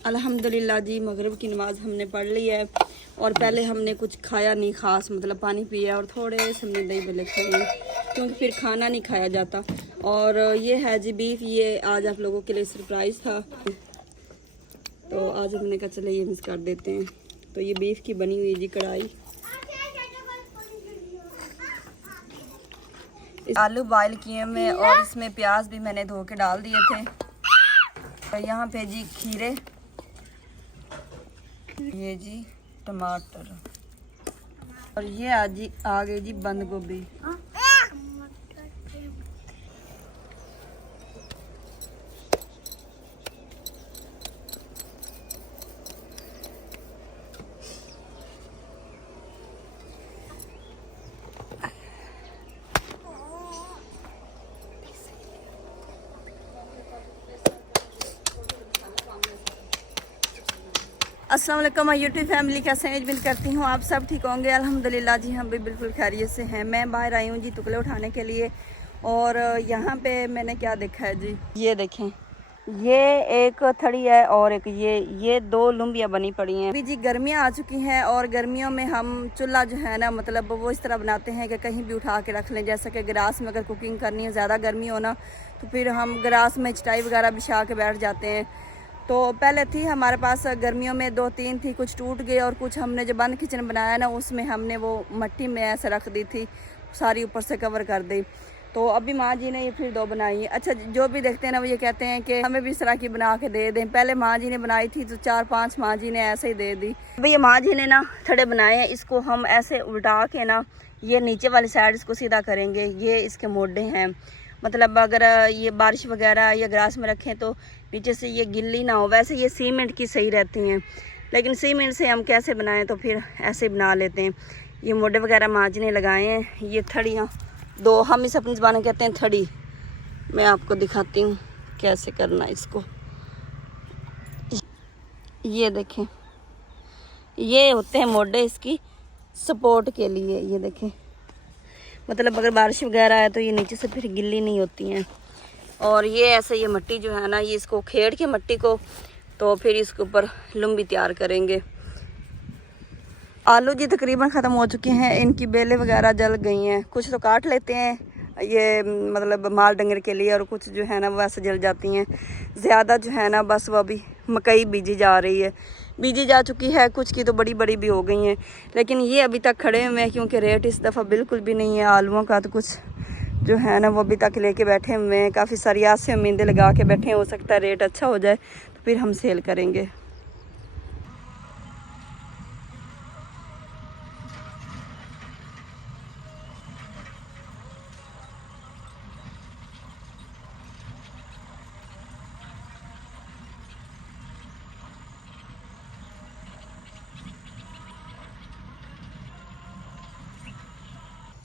अल्हम्दुलिल्लाह जी, मगरिब की नमाज़ हमने पढ़ ली है और पहले हमने कुछ खाया नहीं ख़ास, मतलब पानी पिया और थोड़े से हमने दही भल्ले खाए क्योंकि फिर खाना नहीं खाया जाता। और ये है जी बीफ, ये आज आप लोगों के लिए सरप्राइज़ था, तो आज हमने कहा चले ये मिस कर देते हैं। तो ये बीफ की बनी हुई जी कढ़ाई, आलू बॉयल किए हुए और इसमें प्याज भी मैंने धो के डाल दिए थे। तो यहाँ पे जी खीरे, ये जी टमाटर और ये आ गई जी बंद गोभी। अस्सलाम वालेकुम माय यूट्यूब फैमिली, कैसे हैं? उम्मीद करती हूँ आप सब ठीक होंगे। अल्हम्दुलिल्लाह जी, हम भी बिल्कुल खैरियत से हैं। मैं बाहर आई हूँ जी टुकड़े उठाने के लिए और यहाँ पे मैंने क्या देखा है जी, ये देखें, ये एक थड़ी है और एक ये दो लुम्बियाँ बनी पड़ी हैं। अभी जी गर्मियाँ आ चुकी हैं और गर्मियों में हम चूल्हा जो है ना, मतलब वो इस तरह बनाते हैं कि कहीं भी उठा के रख लें। जैसे कि गिलास में अगर कुकिंग करनी है, ज़्यादा गर्मी हो ना, तो फिर हम गिलास में चटाई वगैरह बिछा के बैठ जाते हैं। तो पहले थी हमारे पास गर्मियों में 2-3 थी, कुछ टूट गई और कुछ हमने जो बंद किचन बनाया ना, उसमें हमने वो मिट्टी में ऐसे रख दी थी, सारी ऊपर से कवर कर दी। तो अभी माँ जी ने ये फिर 2 बनाई है। अच्छा, जो भी देखते हैं ना वो ये कहते हैं कि हमें भी इस तरह की बना के दे दें। पहले माँ जी ने बनाई थी तो 4-5 माँ जी ने ऐसे ही दे दी। अभी ये माँ जी ने ना थड़े बनाए हैं, इसको हम ऐसे उल्टा के ना, ये नीचे वाली साइड इसको सीधा करेंगे। ये इसके मोड़े हैं, मतलब अगर ये बारिश वगैरह या ग्रास में रखें तो नीचे से ये गिल्ली ना हो। वैसे ये सीमेंट की सही रहती हैं, लेकिन सीमेंट से हम कैसे बनाएं, तो फिर ऐसे बना लेते हैं। ये मोड़े वगैरह माँ जी ने लगाए हैं। ये थड़ियाँ 2, हम इस अपनी ज़बान में कहते हैं थड़ी। मैं आपको दिखाती हूँ कैसे करना है इसको। ये देखें, ये होते हैं मोड़े इसकी सपोर्ट के लिए। ये देखें, मतलब अगर बारिश वगैरह है तो ये नीचे से फिर गिल्ली नहीं होती हैं। और ये ऐसे ये मिट्टी जो है ना, ये इसको खेड़ के मिट्टी को, तो फिर इसके ऊपर लुम्बी तैयार करेंगे। आलू जी तकरीबन ख़त्म हो चुके हैं, इनकी बेलें वगैरह जल गई हैं। कुछ तो काट लेते हैं ये, मतलब माल डंगर के लिए, और कुछ जो है ना वो ऐसे जल जाती हैं। ज़्यादा जो है ना बस वो अभी मकई बीजी जा रही है, बीजी जा चुकी है, कुछ की तो बड़ी बड़ी भी हो गई हैं। लेकिन ये अभी तक खड़े हुए हैं क्योंकि रेट इस दफ़ा बिल्कुल भी नहीं है आलूओं का। तो कुछ जो है ना वो अभी तक लेके बैठे हुए हैं, काफ़ी सारी आस से उम्मीदें लगा के बैठे हैं। हो सकता है रेट अच्छा हो जाए तो फिर हम सेल करेंगे।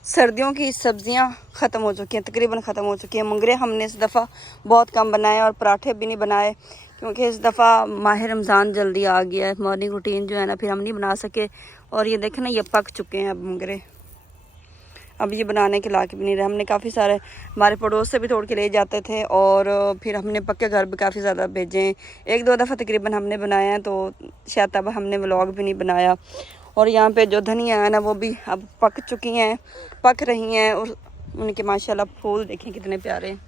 सर्दियों की सब्जियां ख़त्म हो चुकी हैं, तकरीबन ख़त्म हो चुकी हैं। मुंगरे हमने इस दफ़ा बहुत कम बनाए और पराठे भी नहीं बनाए क्योंकि इस दफ़ा माह रमज़ान जल्दी आ गया है। मॉर्निंग रूटीन जो है ना फिर हम नहीं बना सके। और ये देखें ना, ये पक चुके हैं अब मुंगरे, अब ये बनाने के लायक भी नहीं रहे। हमने काफ़ी सारे हमारे पड़ोस से भी तोड़ के ले जाते थे और फिर हमने पक्के घर भी काफ़ी ज़्यादा भेजे हैं। 1-2 दफ़ा तकरीबन हमने बनाया है, तो शायद तब हमने व्लॉग भी नहीं बनाया। और यहाँ पे जो धनिया है ना वो भी अब पक चुकी हैं, पक रही हैं, और उनके माशाल्लाह फूल देखें कितने प्यारे हैं।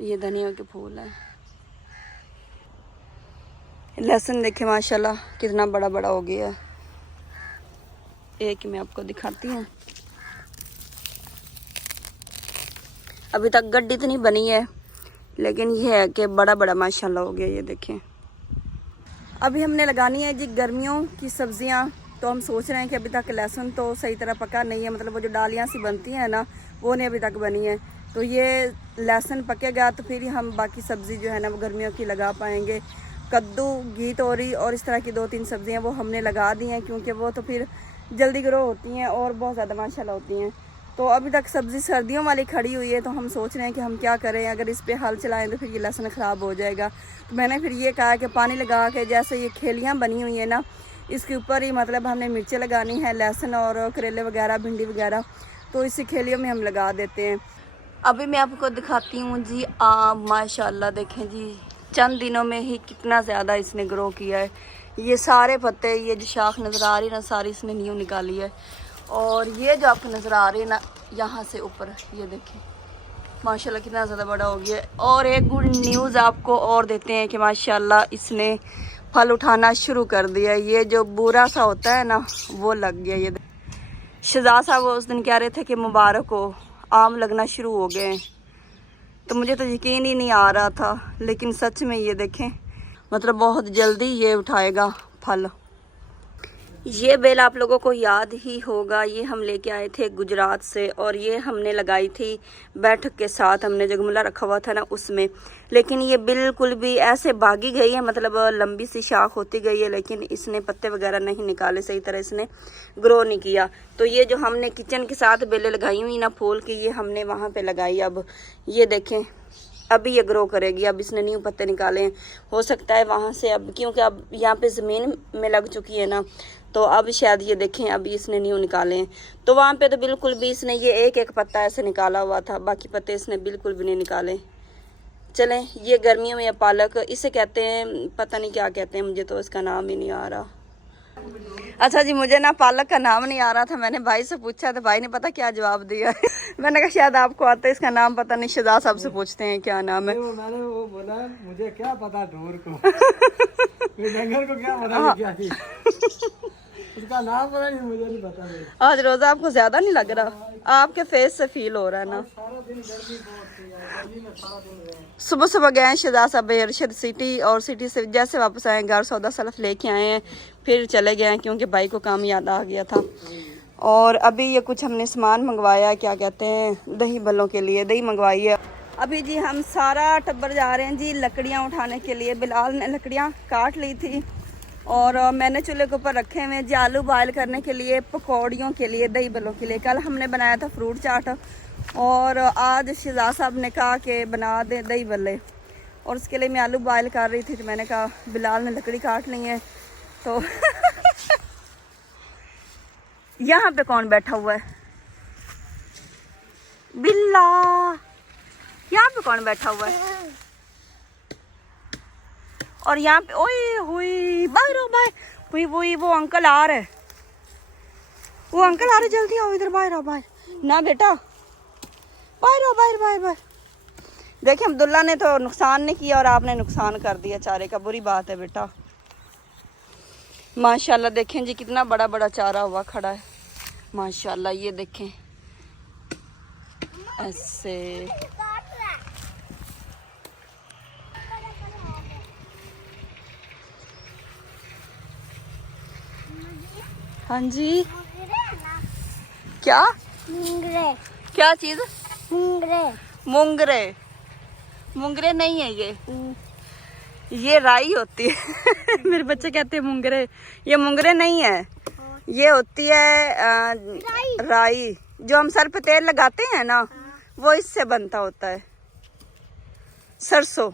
ये धनिया के फूल हैं। लहसुन देखें माशाल्लाह कितना बड़ा बड़ा हो गया है। एक मैं आपको दिखाती हूँ, अभी तक गड्डी तो नहीं बनी है, लेकिन ये है कि बड़ा बड़ा माशाल्लाह हो गया। ये देखें, अभी हमने लगानी है जी गर्मियों की सब्जियां। तो हम सोच रहे हैं कि अभी तक लहसुन तो सही तरह पका नहीं है, मतलब वो जो डालियां सी बनती हैं ना वो नहीं अभी तक बनी है। तो ये लहसुन पकेगा तो फिर हम बाकी सब्ज़ी जो है ना वो गर्मियों की लगा पाएंगे। कद्दू, घी तोरी और इस तरह की 2-3 सब्जियां वो हमने लगा दी हैं क्योंकि वो तो फिर जल्दी ग्रो होती हैं और बहुत ज़्यादा माशाल्लाह होती हैं। तो अभी तक सब्ज़ी सर्दियों वाली खड़ी हुई है, तो हम सोच रहे हैं कि हम क्या करें, अगर इस पे हल चलाएं तो फिर ये लहसुन ख़राब हो जाएगा। तो मैंने फिर ये कहा कि पानी लगा के, जैसे ये खेलियाँ बनी हुई है ना, इसके ऊपर ही मतलब हमने मिर्चें लगानी है, लहसुन और करेले वगैरह, भिंडी वगैरह, तो इसी खेलियों में हम लगा देते हैं। अभी मैं आपको दिखाती हूँ जी आम। माशाल्लाह देखें जी, चंद दिनों में ही कितना ज़्यादा इसने ग्रो किया है। ये सारे पत्ते, ये जो शाख नज़र आ रही है ना, सारी इसने न्यू निकाली है। और ये जो आपको नज़र आ रही है ना, यहाँ से ऊपर ये देखें माशाल्लाह कितना ज़्यादा बड़ा हो गया है। और एक गुड न्यूज़ आपको और देते हैं कि माशाल्लाह इसने फल उठाना शुरू कर दिया। ये जो बुरा सा होता है ना, वो लग गया। ये शहजाद साहब उस दिन कह रहे थे कि मुबारक हो, आम लगना शुरू हो गए हैं। तो मुझे तो यकीन ही नहीं आ रहा था, लेकिन सच में ये देखें मतलब बहुत जल्दी ये उठाएगा फल। ये बेल आप लोगों को याद ही होगा, ये हम लेके आए थे गुजरात से और ये हमने लगाई थी बैठक के साथ, हमने जो गमला रखा हुआ था ना उसमें। लेकिन ये बिल्कुल भी ऐसे भागी गई है, मतलब लंबी सी शाख होती गई है, लेकिन इसने पत्ते वगैरह नहीं निकाले, सही तरह इसने ग्रो नहीं किया। तो ये जो हमने किचन के साथ बेलें लगाई हुई ना फूल की, ये हमने वहाँ पर लगाई। अब ये देखें अभी ये ग्रो करेगी। अब इसने न्यू पत्ते निकाले हैं, हो सकता है वहाँ से, अब क्योंकि अब यहाँ पे ज़मीन में लग चुकी है ना, तो अब शायद ये देखें अभी इसने न्यू निकाले हैं। तो वहाँ पे तो बिल्कुल भी इसने ये एक एक पत्ता ऐसे निकाला हुआ था, बाकी पत्ते इसने बिल्कुल भी नहीं निकाले। चलें, ये गर्मियों में ये पालक, इसे कहते हैं पता नहीं क्या कहते हैं, मुझे तो इसका नाम ही नहीं आ रहा। अच्छा जी, मुझे ना पालक का नाम नहीं आ रहा था, मैंने भाई से पूछा तो भाई ने पता क्या जवाब दिया है। मैंने कहा शायद आपको आता है, इसका नाम पता नहीं, शहजाद साहब से पूछते हैं क्या नाम है। मैंने वो बोला मुझे क्या पता ढोर को डंगर को क्या पता क्या थी उसका नाम पता नहीं, मुझे नहीं पता। आज रोजा आपको ज्यादा नहीं लग रहा? आपके फेस से फील हो रहा है ना। सारा दिन गर्मी बहुत थी यार, गर्मी में सारा दिन रहे। सुबह सुबह गए हैं शहजाद साहब अरशद सिटी, और सिटी से जैसे वापस आए घर सौदा सलफ लेके आए हैं, फिर चले गए हैं क्योंकि भाई को काम याद आ गया था। और अभी ये कुछ हमने सामान मंगवाया, क्या कहते हैं, दही बल्लों के लिए दही मंगवाई है। अभी जी हम सारा टब्बर जा रहे हैं जी लकड़ियाँ उठाने के लिए। बिलाल ने लकड़ियाँ काट ली थी और मैंने चूल्हे के ऊपर रखे हुए जी आलू बॉयल करने के लिए, पकौड़ियों के लिए, दही बल्लों के लिए। कल हमने बनाया था फ्रूट चाट और आज शहजाद साहब ने कहा कि बना दे दही बल्ले, और उसके लिए मैं आलू बॉयल कर रही थी। तो मैंने कहा बिलाल ने लकड़ी काट ली है तो यहाँ पे कौन बैठा हुआ है? बिल्ला। यहाँ पे कौन बैठा हुआ है? और यहाँ पे ओए हुई बाहर हो बाहर हुई वही वो अंकल आ रहे, वो अंकल आ रहे, जल्दी आओ इधर, बाहर आओ बाहर। ना बेटा बाहर आओ, बाहर बाहर बाहर। देखिए अब्दुल्ला ने तो नुकसान नहीं किया और आपने नुकसान कर दिया चारे का, बुरी बात है बेटा। माशाल्लाह देखें जी कितना बड़ा बड़ा चारा हुआ खड़ा है माशाल्लाह। ये देखें ऐसे। हाँ जी, क्या मुंगरे। क्या चीज? मुंगरे। मुंगरे? मुंगरे नहीं है ये राई होती है। मेरे बच्चे कहते हैं मुंगरे, ये मुंगरे नहीं है, ये होती है राई जो हम सर पे तेल लगाते हैं ना, वो इससे बनता होता है, सरसों।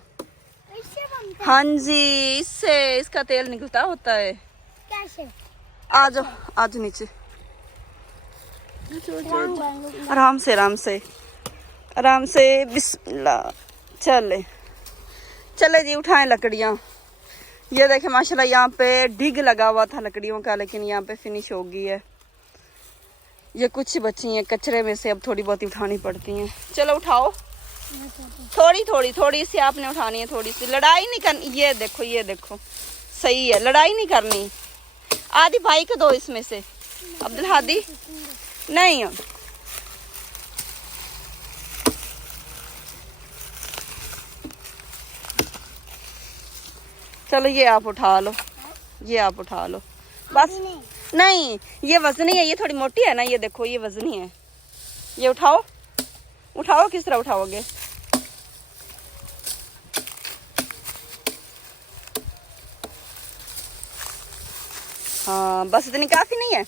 हाँ जी, इससे इसका तेल निकलता होता है। कैसे? आ जाओ आ जाओ नीचे, आराम से आराम से आराम से, बिस्मिल्लाह। चले चले जी, उठाएं लकड़ियाँ। ये देखें माशाल्लाह यहाँ पे डिग लगा हुआ था लकड़ियों का, लेकिन यहाँ पे फिनिश हो गई है। ये कुछ बची हैं कचरे में से, अब थोड़ी बहुत उठानी पड़ती हैं। चलो उठाओ, थोड़ी थोड़ी थोड़ी सी आपने उठानी है, थोड़ी सी। लड़ाई नहीं करनी। ये देखो सही है, लड़ाई नहीं करनी। आदि भाई को दो इसमें से, अब्दुल हादी नहीं। चलो ये आप उठा लो, ये आप उठा लो बस। नहीं ये वजनी है, ये थोड़ी मोटी है ना, ये देखो ये वजनी है। ये उठाओ उठाओ, किस तरह उठाओगे? हाँ बस इतनी काफी नहीं है?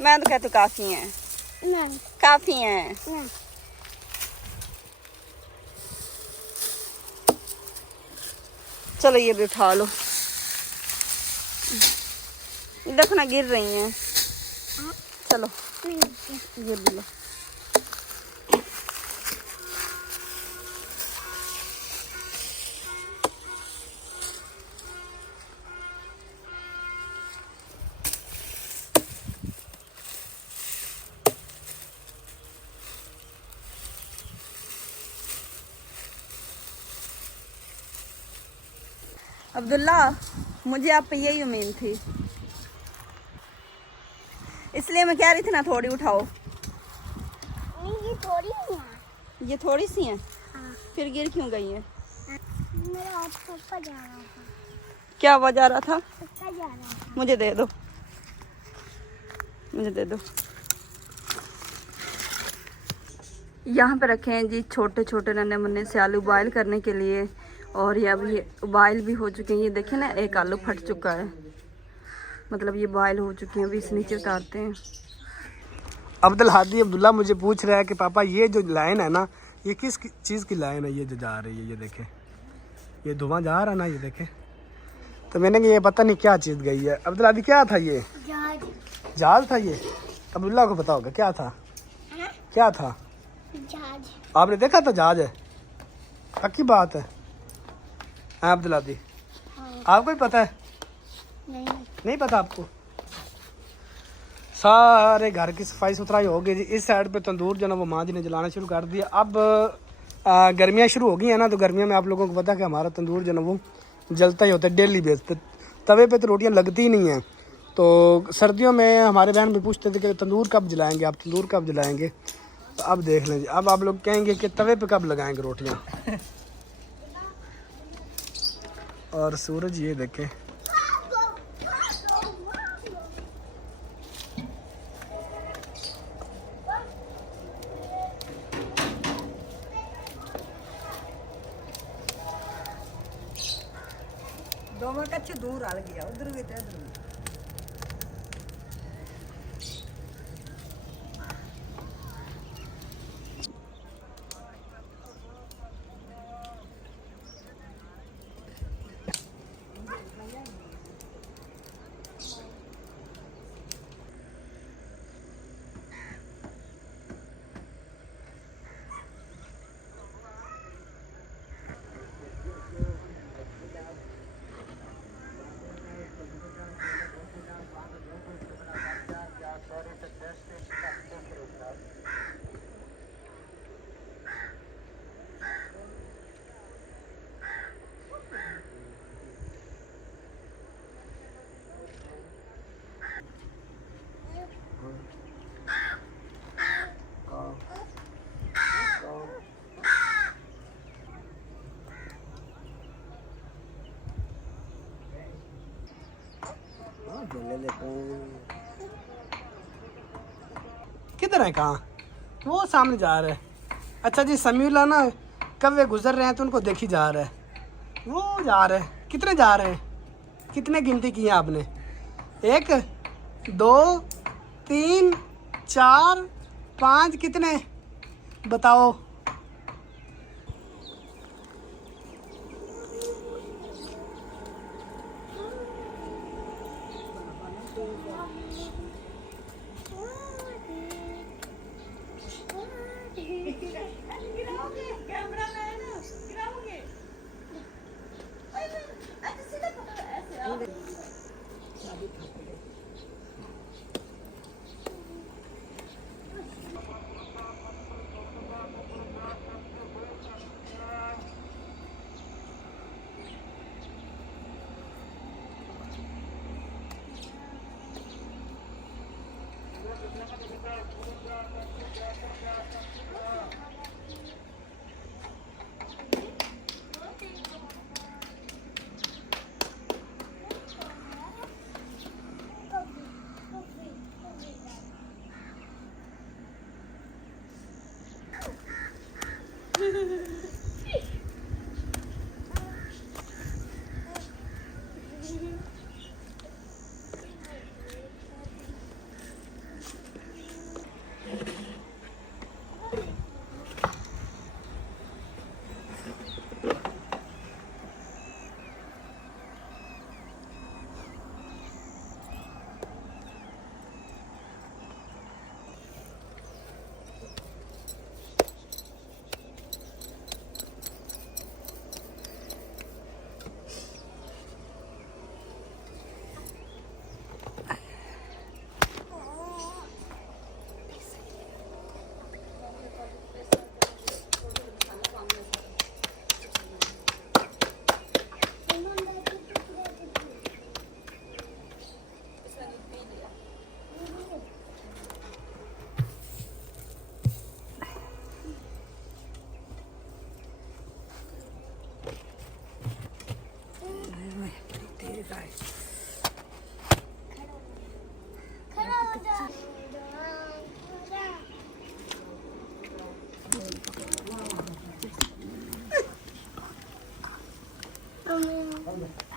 मैं तो कहती हूँ काफी है, काफी है। चलो ये भी उठा लो, देखो ना गिर रही हैं। चलो ये भी लो। अब्दुल्ला, मुझे आप पे यही उम्मीद थी, इसलिए मैं कह रही थी ना थोड़ी उठाओ। नहीं, ये थोड़ी नहीं है। ये थोड़ी सी हैं, हाँ। फिर गिर क्यों गई है? मेरा हाथ पप्पा जा रहा था। क्या आवाज आ रहा था? पप्पा जा रहा था। मुझे दे दो, मुझे दे दो। यहाँ पे रखे हैं जी छोटे छोटे नन्हे मुन्ने से आलू बॉयल करने के लिए, और ये अभी बॉयल भी हो चुके हैं। ये देखें ना, एक आलू फट चुका है, मतलब ये बॉयल हो चुके हैं। अभी इसे नीचे उतारते हैं। अब्दुल हादी अब्दुल्ला मुझे पूछ रहा है कि पापा ये जो लाइन है ना, ये किस चीज़ की लाइन है? ये जो जा रही है, ये देखें, ये धुआं जा रहा है ना, ये देखें। तो मैंने कहा ये पता नहीं क्या चीज़ गई है। अब्दुल हादी क्या था ये? जहाज। जहाज था ये? अब्दुल्ला को पता होगा क्या था? क्या था? जहाज। आपने देखा था जहाज है? पक्की बात है? हाँ अब्दुल हादी, आपको भी पता है? नहीं। नहीं पता आपको? सारे घर की सफाई सुथराई हो गई जी। इस साइड पे तंदूर जो ना वो माँ जी ने जलाना शुरू कर दिया। अब गर्मियाँ शुरू हो गई है ना, तो गर्मियों में आप लोगों को पता है कि हमारा तंदूर जो ना वो जलता ही होता है डेली बेस पे। तवे पे तो रोटियां लगती ही नहीं हैं। तो सर्दियों में हमारे बहन भी पूछते थे कि तंदूर कब जलाएंगे आप, तंदूर कब जलाएंगे। तो अब देख लें जी, अब आप लोग कहेंगे कि तवे पे कब लगाएंगे रोटियाँ। और सूरज ये देखें, दोनों कच्चे दूर आ गया, उधर भी इधर भी। किधर है? कहाँ? वो सामने जा रहा है। अच्छा जी, समीउल्लाह ना कौवे गुजर रहे हैं तो उनको देखी जा रहा है। वो जा रहे हैं। कितने जा रहे हैं? कितने गिनती की है आपने? 1 2 3 4 5, कितने बताओ?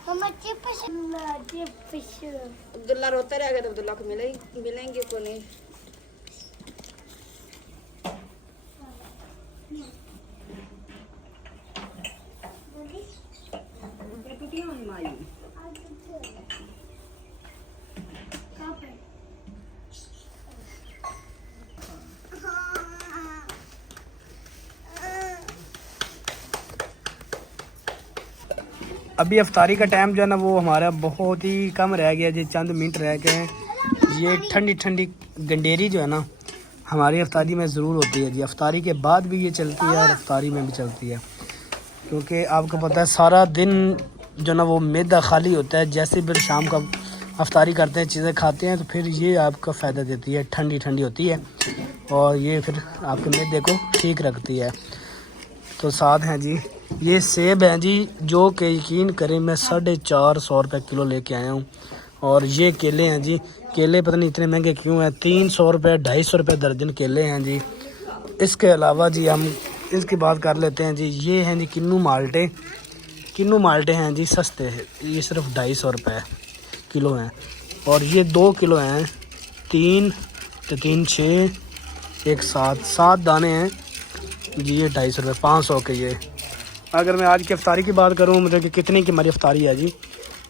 मम्मा चिप्स चिप्स अब्दुल्ला रोता रहेगा तो अब्दुल्ला को मिलेंगे को नहीं। अभी अफ्तारी का टाइम जो है ना वो हमारा बहुत ही कम रह गया जी, चंद मिनट रह गए हैं। ये ठंडी ठंडी गंडेरी जो है ना हमारी अफ्तारी में ज़रूर होती है जी। अफ्तारी के बाद भी ये चलती है और अफ्तारी में भी चलती है, क्योंकि आपको पता है सारा दिन जो ना वो मैदा खाली होता है। जैसे फिर शाम का अफ्तारी करते हैं, चीज़ें खाते हैं, तो फिर ये आपका फ़ायदा देती है, ठंडी ठंडी होती है और ये फिर आपके मैदे को ठीक रखती है। तो साथ हैं जी ये सेब हैं जी, जो कि यकीन करें मैं 450 रुपये किलो लेके आया हूँ। और ये केले हैं जी, केले पता नहीं इतने महंगे क्यों हैं, 300 रुपये 250 रुपये दर्जन केले हैं जी। इसके अलावा जी हम इसकी बात कर लेते हैं जी, ये हैं जी किन्नू माल्टे। किन्नू माल्टे हैं जी सस्ते हैं, ये सिर्फ 250 रुपये किलो हैं। और ये 2 किलो हैं, 3 तो 3 6 एक 7 दाने हैं जी, ये 250 रुपये 500 के ये। अगर मैं आज की अफ्तारी की बात करूँ मतलब कि कितने की हमारी अफ्तारी है जी,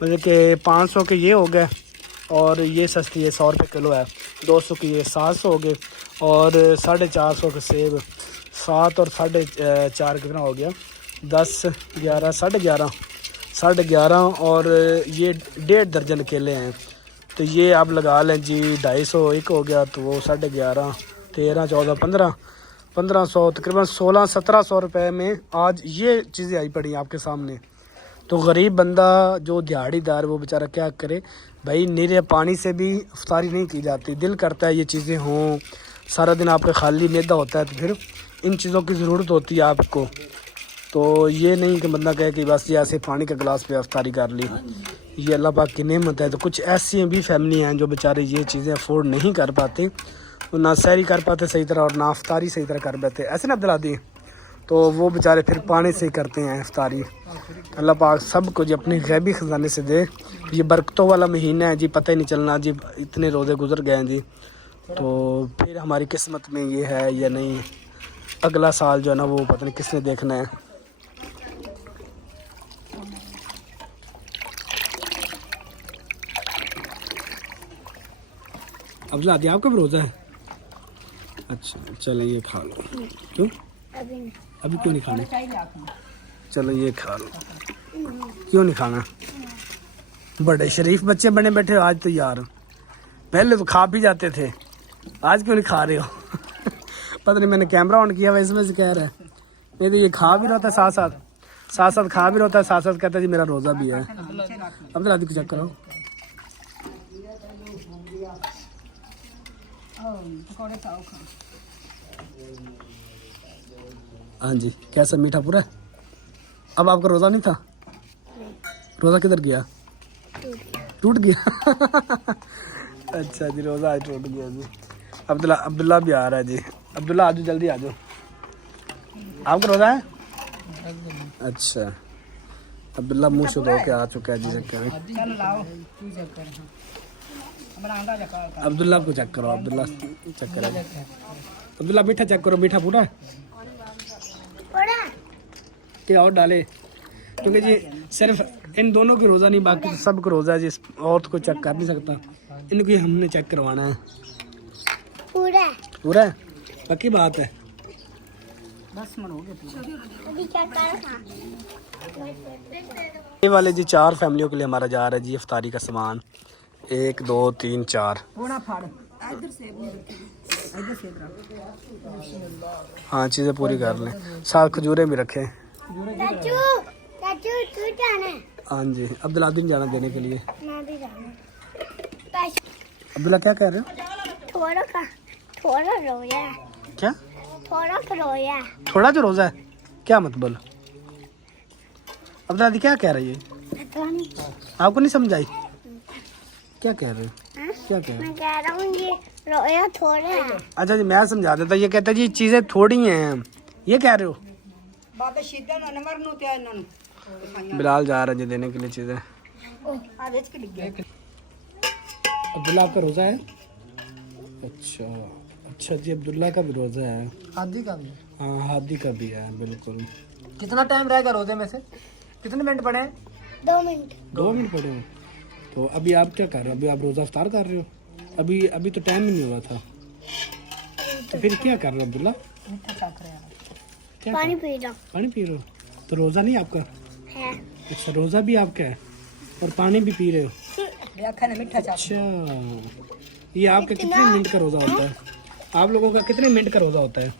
मतलब कि 500 के ये हो गए और ये सस्ती है 100 रुपये किलो है, 200 की ये 700 हो गए और 450 के सेब, 7 और 4.5 कितना हो गया, 10 11 11.5 और ये 1.5 दर्जन केले हैं। तो ये आप लगा लें जी 250 एक हो गया, तो वो 11.5 13 14 1500 तकरीबन 1600-1700 रुपये में आज ये चीज़ें आई पड़ी आपके सामने। तो गरीब बंदा जो दिहाड़ीदार वो बेचारा क्या करे भाई, नीरे पानी से भी अफ्तारी नहीं की जाती। दिल करता है ये चीज़ें हों, सारा दिन आपका खाली मैदा होता है तो फिर इन चीज़ों की ज़रूरत होती है आपको। तो ये नहीं कि बंदा कहे कि बस ये ऐसे पानी का गिलास पे अफ्तारी कर ली, ये अल्लाह पाक की नेमत है। तो कुछ ऐसी भी फैमिली हैं जो बेचारे ये चीज़ें अफोर्ड नहीं कर पाते, वो ना सहरी कर पाते सही तरह और ना अफ्तारी सही तरह कर पाते, ऐसे ना अब्दुल्ला दी, तो वो बेचारे फिर पानी से ही करते हैं अफ्तारी। अल्लाह पाक सब को जी अपने गैबी ख़जाने से दे। ये बरकतों वाला महीना है जी, पता ही नहीं चलना जी इतने रोज़े गुजर गए हैं जी। तो फिर हमारी किस्मत में ये है या नहीं, अगला साल जो है ना वो पता नहीं किसने देखना है। अब्दुल्ला दी आपका भी रोज़ा है? अच्छा चलो ये खा लो। क्यों अभी क्यों नहीं खाना? चलो ये खा लो। क्यों नहीं खाना? बड़े शरीफ बच्चे बने बैठे हो आज तो यार, पहले तो खा भी जाते थे, आज क्यों नहीं खा रहे हो? पता नहीं मैंने कैमरा ऑन किया वैसे में से कह रहा है, नहीं तो ये खा भी रहता है साथ साथ खा भी रहता है, साथ साथ कहता है जी मेरा रोज़ा भी है। अब तो को चेक करो। हाँ जी कैसा मीठा पूरा? अब आपका रोज़ा नहीं था? रोज़ा किधर गया? टूट गया। अच्छा जी रोज़ा आज टूट गया जी। अब्दुल्ला भी आ रहा है जी। अब्दुल्ला आजो जल्दी आजो, आपका रोज़ा है? अच्छा अब्दुल्ला मुँह से धो के आ चुका है जी। अब्दुल्ला को चेक करो, अब्दुल्ला चेक करो, अब्दुल्ला मीठा चेक करो, मीठा पूरा क्या और डाले, क्योंकि जी सिर्फ इन दोनों की रोज़ा नहीं बाकी सबको रोज़ा है जी, औरत को चेक कर नहीं सकता, इनको हमने चेक करवाना है। पूरा है पक्की बात है। ये वाले जी 4 फैमिलियों के लिए हमारा जा रहा है जी इफ्तारी का सामान, 1 2 3 4। हाँ चीज़ें पूरी कर लें, साथ खजूरें भी रखें। हाँ जी अब्दुल्ला दिन जाना देने के लिए। अब्दुल्ला क्या कह रहे हो? थोड़ा रोज़ा क्या? थोड़ा जो रोज़ा है क्या मतलब? अब्दुल्ला दी क्या कह रही है? आपको नहीं समझ आई? क्या कह रहे हो? क्या कह रहे हो? मैं कह रहा हूँ ये रोया थोड़ा है। अच्छा जी मैं समझा देता, ये कहता जी चीज़ें थोड़ी हैं, ये कह रहे हो? बिलाल जा रहा है जी देने के लिए चीज़ें। अब्दुल्ला आपका रोज़ा है? अच्छा अच्छा जी, अब्दुल्ला का भी रोज़ा है। हादी का भी। हाँ हादी का भी है बिल्कुल। कितना टाइम रहेगा रोजे में से? कितने मिनट पड़े हैं? 2 मिनट। 2 मिनट पड़े हैं। तो अभी आप क्या कर रहे हो? अभी आप रोज़ा इफ्तार कर रहे हो? अभी अभी तो टाइम ही नहीं हुआ था, तो फिर क्या कर रहे हो अब्दुल्ला? क्या पानी पी रहा पानी पी रहे हो? तो रोज़ा नहीं आपका? है। अच्छा रोज़ा भी आपका है और पानी भी पी रहे हो? अच्छा ये आपका कितने मिनट का रोज़ा होता है? आप लोगों का कितने मिनट का रोज़ा होता है?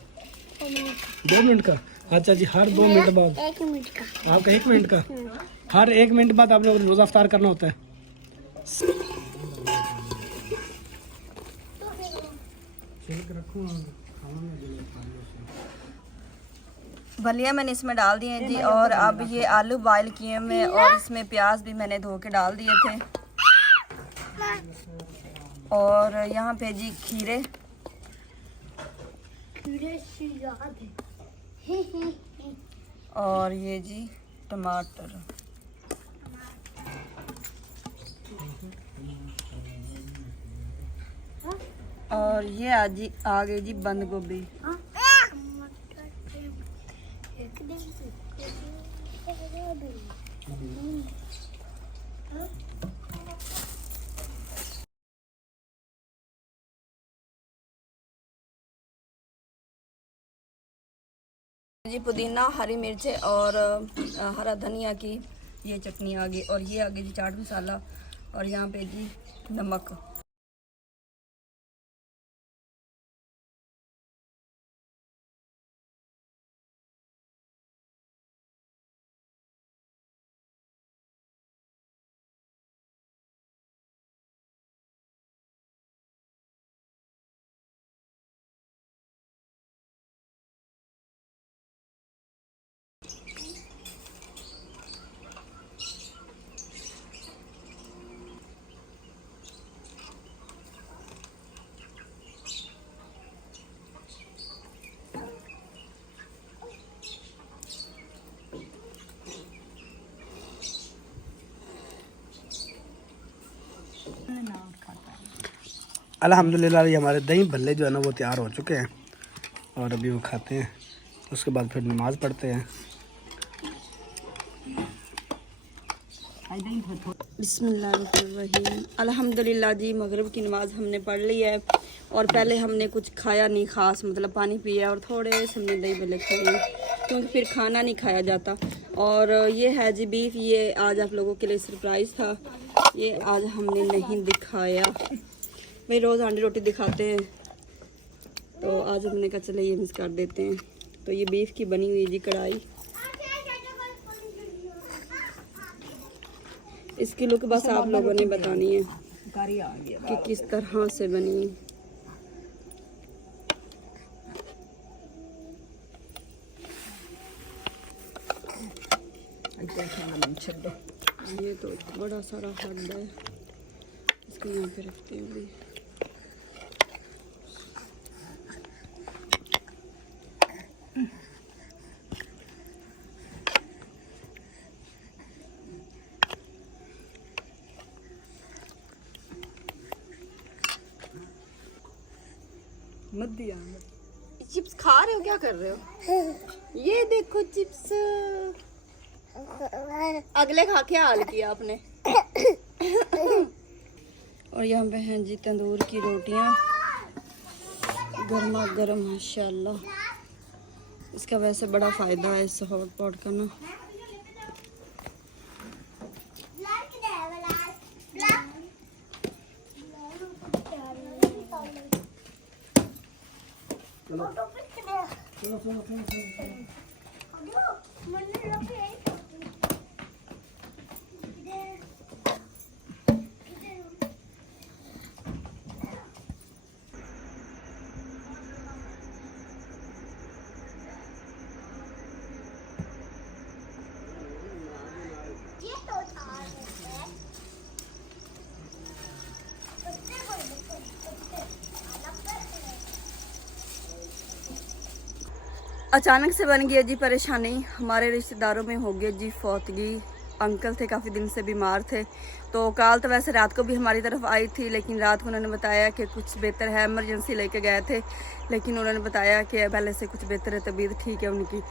2 मिनट का। अच्छा जी, हर 2 मिनट बाद 1 मिनट का। आपका 1 मिनट का, हर 1 मिनट बाद आप लोग रोज़ा इफ्तार करना होता है। भलिया मैंने इसमें डाल दिए हैं जी, और अब ये आलू बॉयल किए हुए और इसमें प्याज भी मैंने धो के डाल दिए थे, और यहाँ पे जी खीरे और ये जी टमाटर और ये आ गई जी बंद गोभी। जी पुदीना, हरी मिर्चें और हरा धनिया की ये चटनी आ गई, और ये आ गई जी चाट मसाला, और यहाँ पे जी नमक। अल्हम्दुलिल्लाह ये हमारे दही भल्ले जो है ना वो तैयार हो चुके हैं, और अभी वो खाते हैं, उसके बाद फिर नमाज़ पढ़ते हैं। बिस्मिल्लाहिर्रहमानिर्रहीम। अल्हम्दुलिल्लाह जी, मगरिब की नमाज़ हमने पढ़ ली है, और पहले हमने कुछ खाया नहीं ख़ास, मतलब पानी पिया और थोड़े से हमने दही भल्ले खाए, क्योंकि फिर खाना नहीं खाया जाता। और ये है जी बीफ, ये आज आप लोगों के लिए सरप्राइज़ था, ये आज हमने नहीं दिखाया। भाई रोज़ हांडी रोटी दिखाते हैं, तो आज हमने कहा चले ये मिस कर देते हैं। तो ये बीफ की बनी हुई जी कढ़ाई, इसकी लुक बस आप लोगों ने बतानी है कि किस तरह से बनी है। ये तो बड़ा सारा हड्ड है, इसको यहाँ पे रखते हैं अभी। मत दिया चिप्स खा रहे हो, क्या कर रहे हो? ये देखो चिप्स, अगले खा के हाल किया आपने। और यहाँ पे हैं जी तंदूर की रोटियाँ, गर्मा गर्म माशाल्लाह। इसका वैसे बड़ा फ़ायदा है इस हॉट पॉट का ना। अचानक से बन गया जी परेशानी। हमारे रिश्तेदारों में हो गया जी फौतगी। अंकल थे, काफ़ी दिन से बीमार थे। तो कल तो वैसे रात को भी हमारी तरफ आई थी, लेकिन रात को उन्होंने बताया कि कुछ बेहतर है। इमरजेंसी लेके गए थे, लेकिन उन्होंने बताया कि पहले से कुछ बेहतर है, तबीयत ठीक है उनकी।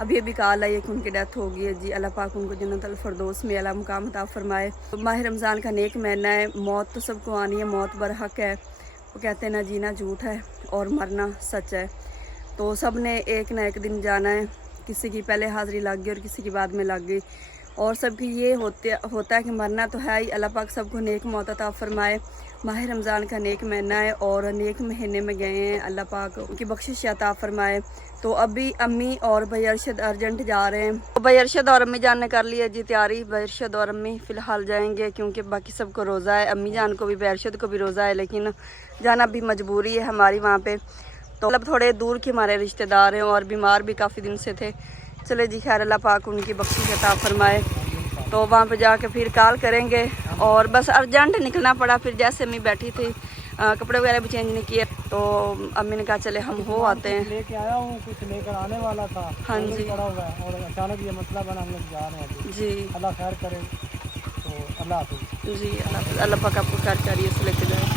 अभी अभी कॉल आई है कि उनकी डेथ हो गई है जी। अल्लाह पाक उनको जन्नतुल फिरदौस में अला मुकाम अता फरमाए। माह रमज़ान का नेक महीना है, मौत तो सबको आनी है, मौत बरहक है। वो कहते हैं ना जीना झूठ है और मरना सच है। तो सब ने एक ना एक दिन जाना है। किसी की पहले हाज़िरी लग गई और किसी की बाद में लग गई, और सबकी ये होता है कि मरना तो है ही। अल्लाह पाक सबको नेक मौत अता फरमाए। माह रमज़ान का नेक महीना है और नेक महीने में गए हैं, अल्लाह पाक उनकी बख्शिश अता फरमाए। तो अभी अम्मी और भाई अरशद अर्जेंट जा रहे हैं। तो भाई अरशद और अम्मी जान ने कर ली है जी तैयारी। भाई अरशद और अम्मी फ़िलहाल जाएंगे क्योंकि बाकी सबको रोज़ा है। अम्मी जान को भी, भाई अरशद को भी रोज़ा है, लेकिन जाना भी मजबूरी है हमारी वहाँ पे। तो मतलब थोड़े दूर के हमारे रिश्तेदार हैं और बीमार भी काफ़ी दिन से थे। चले जी, खैर अल्लाह पाक उनकी बख्शिश अता फरमाए। तो वहाँ पे जाके फिर कॉल करेंगे। और बस अर्जेंट निकलना पड़ा। फिर जैसे अम्मी बैठी थी, कपड़े वगैरह भी चेंज नहीं किए, तो अम्मी ने कहा चले हम हो आते हैं। लेके आया हूँ, कुछ लेकर आने वाला था। हाँ जी, पड़ा हुआ है और अचानक ये मसला बना, हम लोग जा रहे हैं जी अल्लाह खैर करे। तो अल्लाह हाफिज़ जी, अल्लाह पाक आपको खैर करिए से लेके जाए।